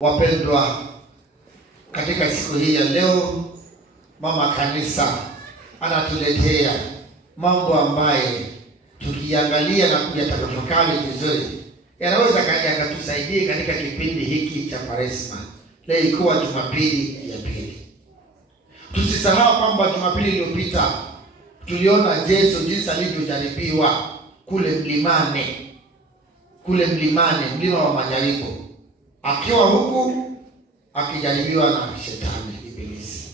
Wapendwa, katika siku hii ya leo mama kanisa anatuletea mambo ambaye tukiangalia na kuyatafakari vizuri yanaweza yakatusaidia katika kipindi hiki cha Kwaresma. Leo ilikuwa Jumapili ya pili. Tusisahau kwamba Jumapili iliyopita tuliona Yesu jinsi alivyojaribiwa kule mlimani, mlima wa majaribu. Akiwa huku akijaribiwa na shetani ibilisi.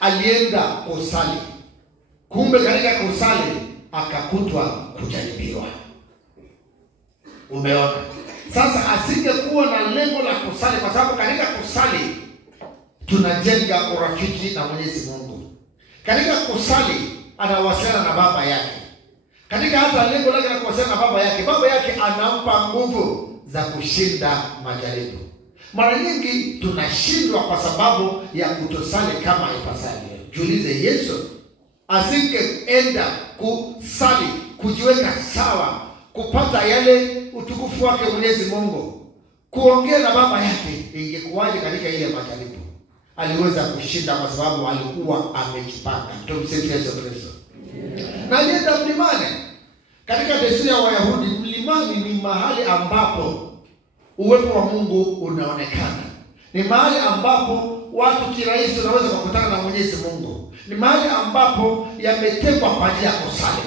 Alienda kusali. Kumbe katika kusali akakutwa kujaribiwa. Umeona? Sasa asingekuwa na lengo la kusali, kwa sababu katika kusali tunajenga urafiki na Mwenyezi Mungu. Katika kusali anawasiliana na baba yake. Katika hata lengo lake la kuwasiliana na baba yake anampa nguvu za kushinda majaribu. Mara nyingi tunashindwa kwa sababu ya kutosali kama ipasavyo. Jiulize, Yesu asingeenda kusali, kujiweka sawa, kupata yale utukufu wake Mwenyezi Mungu, kuongea na baba yake, ingekuwaje katika ile majaribu? Aliweza kushinda kwa sababu alikuwa amejipanga. Tumsifu Yesu Kristo. Na alienda mlimani. Katika desturi ya Wayahudi, mlimani ni mahali ambapo uwepo wa Mungu unaonekana. Ni mahali ambapo watu kirahisi wanaweza kukutana na Mwenyezi Mungu. Ni mahali ambapo yametengwa kwa ajili ya kusali.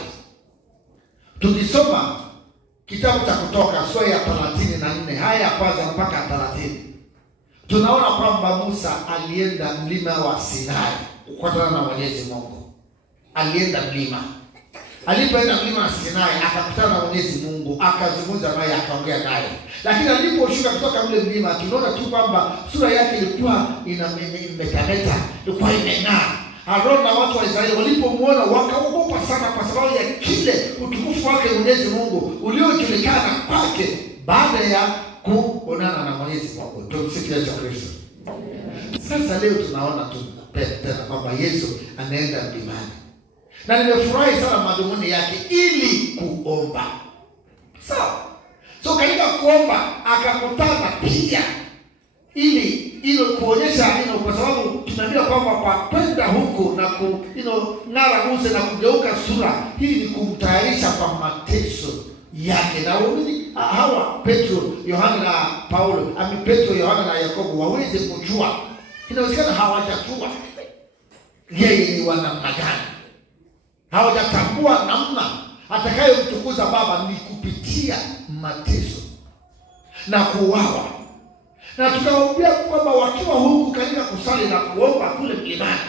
Tukisoma kitabu cha Kutoka sura ya 34 haya ya kwanza mpaka 30, tunaona kwamba Musa alienda mlima wa Sinai kukutana na Mwenyezi Mungu. Alienda mlima. Alipoenda mlima wa Sinai akakutana na Mwenyezi Mungu, akazungumza naye, akaongea naye. Lakini aliposhuka kutoka ule mlima, tunaona tu kwamba sura yake ilikuwa imetameta, ilikuwa imeng'aa. Haruni na watu wa Israeli walipomuona wakaogopa sana, kwa sababu ya kile utukufu wake Mwenyezi Mungu uliojulikana kwake baada ya kuonana na Mwenyezi Mungu. Tumsifu Yesu Kristo. Sasa leo tunaona tu tena kwamba Yesu anaenda mlimani. Na nimefurahi sana madhumuni yake ili kuomba. Sawa. So katika kuomba akakutana pia ili kuonyesha kwa sababu tunaambiwa kwamba kwa kwenda huku na ng'ara uso na kugeuka sura, hii ni kumtayarisha kwa mateso yake. Na hawa Petro, Yohana na Paulo, Petro, Yohana na Yakobo waweze kujua. Inawezekana hawajajua yeye ni wa namna gani. Hawajatambua namna atakayomtukuza Baba ni kupitia mateso na kuuawa. Na tukawaambia kwamba wakiwa huku katika kusali na kuomba kule mlimani,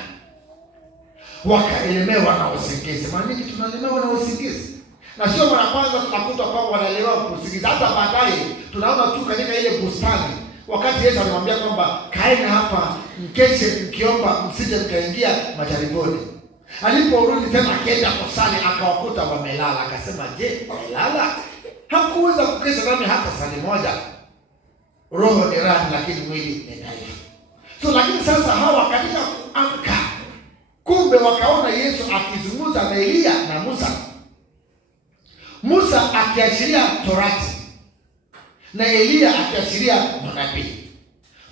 wakaelemewa na usingizi. Maana nyingi tunalemewa na usingizi. Na sio mara kwanza tunakuta kwamba wanaelewa usingizi. Hata baadaye tunaona tu katika ile bustani, wakati Yesu alimwambia kwamba kaeni hapa mkeshe mkiomba msije mkaingia majaribuni. Aliporudi tena akaenda kusali akawakuta wamelala. Akasema, je, wamelala? Hakuweza kukesha nami hata sali moja. Roho ni radhi lakini mwili ni dhaifu. So lakini sasa hawa katika kuamka, kumbe wakaona Yesu akizungumza na Elia na Musa. Musa akiashiria Torati na Elia akiashiria manabii.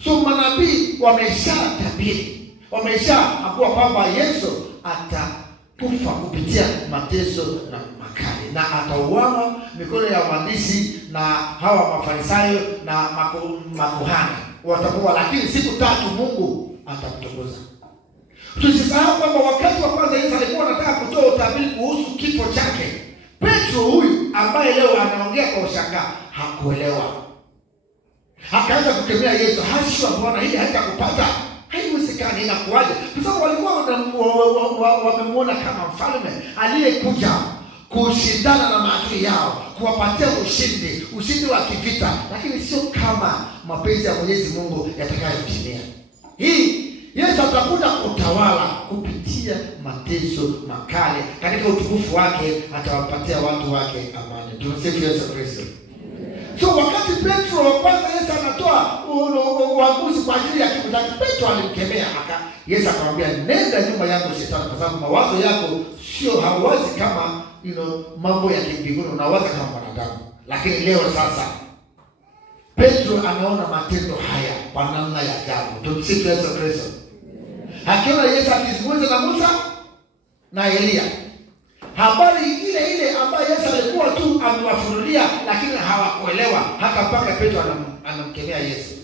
So manabii wameshatabiri, wameshaambiwa kwamba Yesu atakufa kupitia mateso na makali, na atauawa mikono ya waandishi na hawa Mafarisayo na makuhani watakuwa, lakini siku 3 Mungu atamtukuza. Tusisahau kwamba wakati wa kwanza Yesu alikuwa anataka kutoa utabiri kuhusu kifo chake. Petro huyu ambaye leo anaongea kwa ushangaa hakuelewa. Akaanza kukemea Yesu, hashwa mbona hili haitakupata? Haiwezekani, inakuaje? Kwa sababu walikuwa wamemuona kama mfalme aliyekuja kushindana na maadui yao, kuwapatia ushindi wa kivita, lakini sio kama mapenzi ya Mwenyezi Mungu yatakayotimia. Hii Yesu atakuja kutawala kupitia mateso makali, katika utukufu wake atawapatia watu wake amani. Tumsifu Yesu Kristo. So wakati Petro kwanza Yesu anatoa uaguzi kwa ajili ya kifo chake, Petro alimkemea. Yesu akamwambia, nenda nyuma yangu Shetani, kwa sababu mawazo yako sio hawazi kama mambo ya kimbinguni, unawaza kama wanadamu. Lakini leo sasa Petro anaona matendo haya kwa namna ya ajabu. Tumsifu Yesu Kristo. Akiona Yesu akizungumza na Musa na Elia, habari ile ile ambayo Yesu alikuwa tu amewafunulia, lakini hawakuelewa hata mpaka Petro anamkemea Yesu.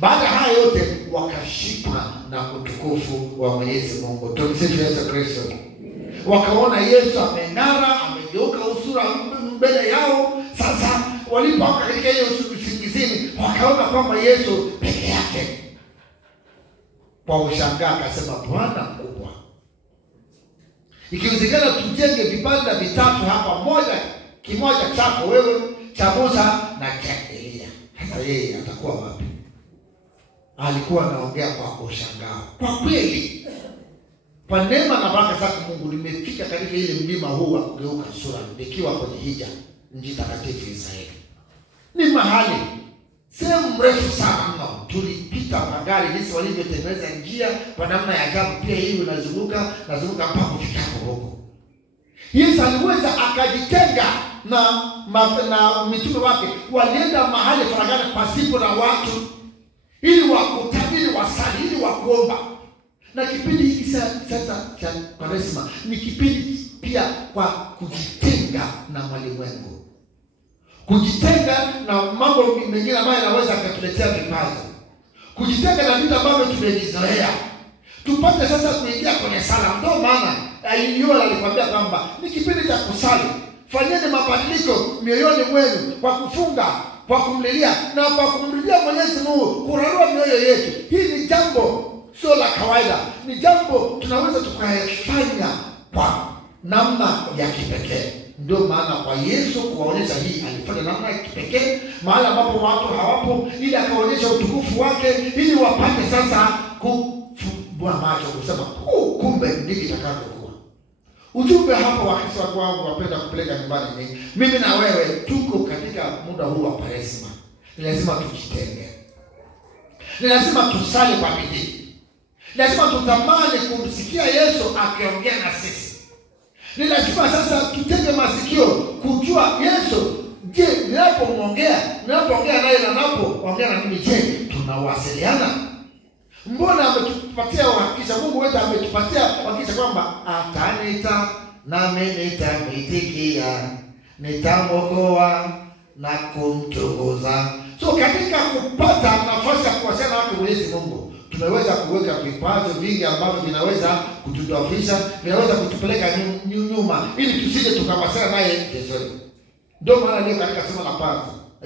Baada haya yote wakashikwa na utukufu wa Mwenyezi Mungu. Tumsifu Yesu Kristo. Wakaona Yesu ameng'ara, amegeuka usura mbele yao. Sasa walipokaa katika hiyo usingizini, wakaona kwamba Yesu peke yake. Kwa ushangaa akasema, Bwana mkubwa, ikiwezekana tujenge vibanda vitatu hapa, kimoja chako wewe, cha Musa na cha Elia. Hata yeye atakuwa wapi? Alikuwa anaongea kwa ushangao. Kwa kweli, kwa neema na baraka zake Mungu, nimefika katika ile mlima huu wa kugeuka sura nikiwa kwenye hija nchi takatifu Israeli. Ni mahali sehemu mrefu sana mno. Tulipita magari jinsi walivyotengeneza njia kwa namna ya ajabu. Pia hii unazunguka mpaka kufika huko. Yesu aliweza akajitenga na mitume wake. Walienda mahali faragani pasipo na watu, ili wakutabiri, wasali, ili wakuomba. Na kipindi hiki sasa cha Kwaresima ni kipindi pia kwa kujitenga na malimwengu. Kujitenga na mambo mengine ambayo yanaweza kutuletea vikwazo. Kujitenga na vitu ambavyo tumevizoea. Tupate sasa kuingia kwenye sala. Ndio maana Yohana alikwambia kwamba ni kipindi cha kusali. Fanyeni mabadiliko mioyoni mwenu kwa kufunga, kwa kumlilia na kwa kumlilia Mwenyezi Mungu, kurarua mioyo yetu. Hii ni jambo sio la kawaida. Ni jambo tunaweza tukafanya kwa namna ya kipekee. Ndio maana kwa Yesu kuwaonyesha hii, alifanya namna ya kipekee mahali ambapo watu hawapo, ili akaonyesha utukufu wake, ili wapate sasa kufumbua macho kusema, kumbe ndivyo itakavyokuwa. Ujumbe hapo wa Kristo wangu wapenda kupeleka nyumbani ni mimi na wewe tuko katika muda huu wa Kwaresima. Ni lazima tujitenge. Ni lazima tusali kwa bidii. Ni lazima tutamani kumsikia Yesu akiongea na sisi. Ni lazima sasa tutege masikio kujua Yesu, je, ninapoongea naye na napoongea na mimi, je, tunawasiliana? Mbona ametupatia uhakikisha, Mungu wetu ametupatia uhakikisha kwamba ataniita nami nitamwitikia, nitamwokoa na kumtukuza. So katika kupata nafasi ya kuwasiliana na Mwenyezi Mungu, tumeweza kuweka vikwazo vingi ambavyo vinaweza kutudhoofisha, vinaweza kutupeleka nyuma, ili tusije tukawasiliana naye vizuri. Ndio maana leo katika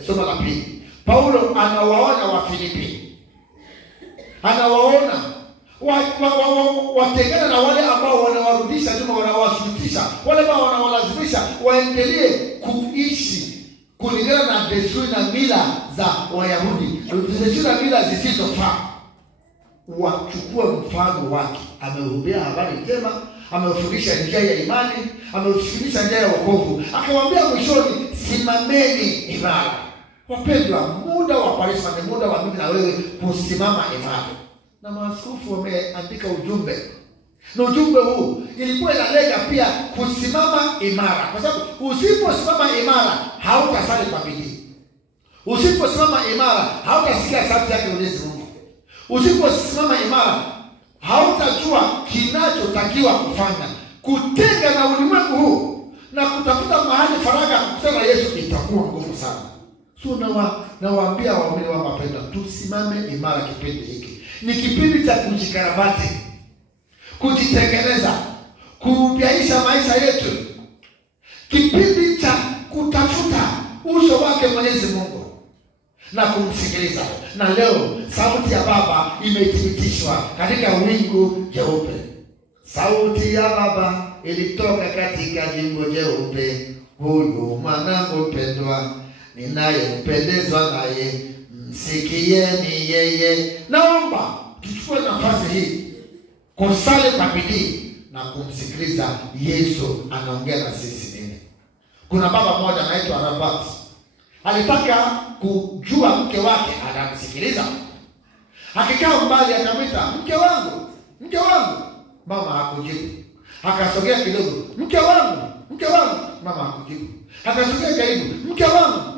somo la pili, Paulo anawaona Wafilipi. Anawaona watengana na wale ambao wanawarudisha nyuma, wanawashutisha, wale ambao wanawalazimisha waendelee kuishi kulingana na desturi na mila za Wayahudi, desturi na mila zisizofaa. Wachukue mfano wake. Amehubiri habari njema, amefundisha njia ya imani, amefundisha njia ya wokovu. Akamwambia mwishoni, simameni imara. Wapendwa, muda wa Kwaresima ni muda wa mimi na wewe kusimama imara. Na maaskofu wameandika ujumbe. Na ujumbe huu ilikuwa inalenga pia kusimama imara. Kwa sababu usiposimama imara, hautasali kwa bidii. Usiposimama imara, hautasikia sauti yake Mwenyezi Mungu. Usiposimama imara, hautajua kinachotakiwa kufanya. Kutenga na ulimwengu huu na kutafuta mahali faragha kukutana na Yesu itakuwa ngumu sana. So nawaambia waumini wa mapenda, tusimame imara kipindi hiki. Ni kipindi cha kujikarabati, kujitengeneza, kuupyaisha maisha yetu. Kipindi cha kutafuta uso wake Mwenyezi Mungu na kumsikiliza. Na leo sauti ya Baba imethibitishwa katika wingu jeupe. Sauti ya Baba ilitoka katika wingu jeupe. Huyu mwanangu mpendwa, ninayempendezwa naye, msikieni yeye. Naomba tuchukue nafasi hii kusali kwa bidii na kumsikiliza Yesu anaongea na sisi nini. Kuna baba mmoja anaitwa Rabat. Alitaka kujua mke wake, anamsikiliza. Akikaa mbali akamwita, mke wangu. Mama hakujibu. Akasogea kidogo, mke wangu. Mama hakujibu. Akasogea karibu, mke wangu.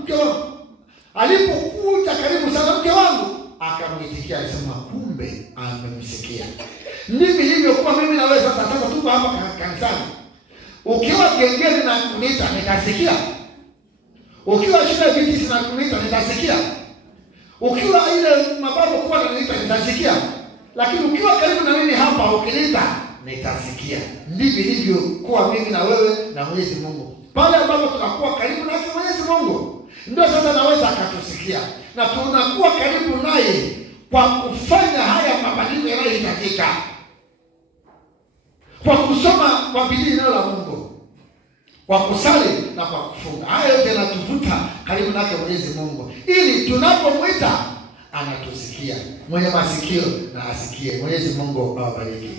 Alipokuja karibu sana mke wangu, akamuitikia, alisema kumbe amemsikia. Ndivyo ilivyokuwa mimi na wewe sasa. Sasa tuko hapa kanisani. Ukiwa gengeni na kuniita nitasikia. Ukiwa shida viti na kuniita nitasikia. Ukiwa ile mababu kwa naniita nitasikia. Lakini ukiwa karibu na mimi hapa ukiniita nitasikia. Ndivyo ilivyokuwa mimi na wewe na Mwenyezi Mungu. Pale ambapo tunakuwa karibu na Mwenyezi Mungu, ndio sasa naweza akatusikia. Na tunakuwa karibu naye kwa kufanya haya mabadiliko yanayohitajika. Kwa kusoma kwa bidii neno la Mungu, kwa kusali na kwa kufunga. Haya yote yanatuvuta karibu nake Mwenyezi Mungu, ili tunapomwita anatusikia. Mwenye masikio na asikie. Mwenyezi Mungu awabariki.